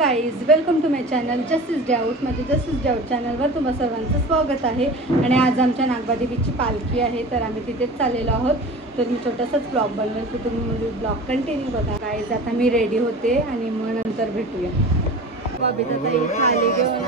Guys welcome to my channel justice doubt. माझ्या justice doubt चॅनलवर तुम्हा सर्वांचं स्वागत आहे. आणि आज आमच्या नागबा देवीची पालखी आहे, तर आम्ही तिथेच चाललेलो आहोत. तर मी छोटासाच ब्लॉग बनवेल, तर तुम्ही ब्लॉग कंटिन्यू बघा. गाईज आता मी रेडी होते आणि मग नंतर भेटूया. बबिता ताई खाली घेऊन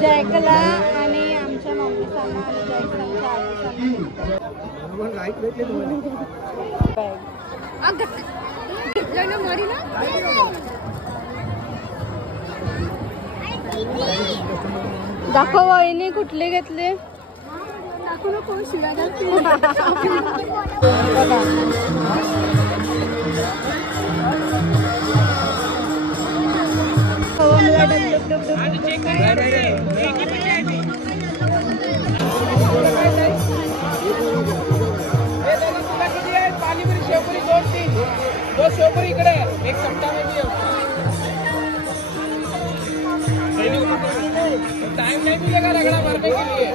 जयकला आणि आमच्या मम्मीसांना आणि जयकलांच्या दाखव वहिनी कुठले घेतले दाखवू नको शिळा बघा शेवपुरी इकडे एक चमचा में टाइम नहीं मिलेगा रगड़ा भरने के लिए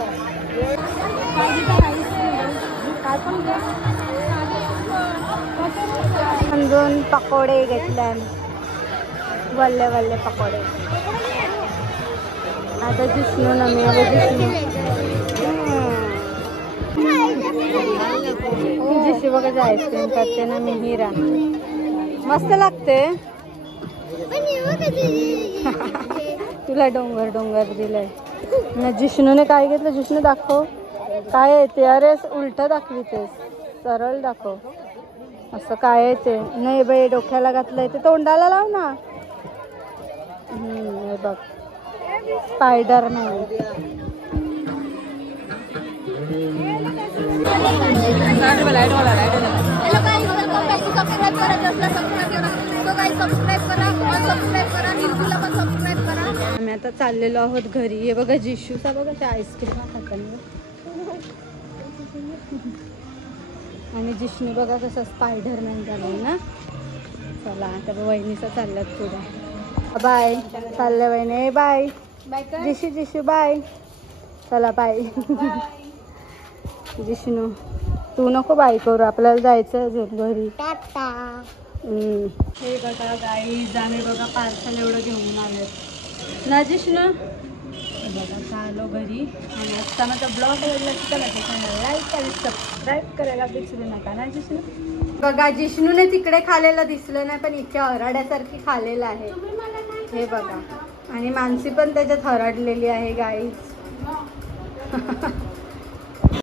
दोन पकोडे घेतले वल्ले वल्ले पकोडे आता जिष्णू ना मी जिष्णू बघा आईस्क्रीम करते ना मी हिरा मस्त लागते तुला डोंगर डोंगर दिलंय ना जिष्णूने काय घेतलं जिष्णू दाखव काय आहे ते अरे उलट दाखवितेस सरळ दाखव असं काय आहे ते नाही बाई डोक्याला घातलंय ते तोंडाला लाव ना हे बघ स्पायडरमॅन आम्ही आता चाललेलो आहोत घरी हे बघा जिशूचा बघा त्या आईस्क्रीम खाताना आणि जिष्णू बघा कसं स्पायडरमॅन झालंय ना चला आता वहिनीचा चालल्यात पुढे बाय चाललं वहिनी बाय जिशू जिशू बाय चला बाय जिष्णू तू नको बाय करू आपल्याला जायचं घरी हे बघा गाईज आम्ही बघा पार्सल एवढं घेऊन आलो ना जिष्णू बघा चालो घरी आणि आता माझा ब्लॉग आवडला तर लाईक आणि सबस्क्राईब करायला विसरू नका ना जिष्णू बघा जिष्णूने तिकडे खालेलं दिसलं नाही पण इथे हराड्यासारखी खालेलं आहे हे बघा आणि मानसी पण त्याच्यात हरडलेली आहे गाईज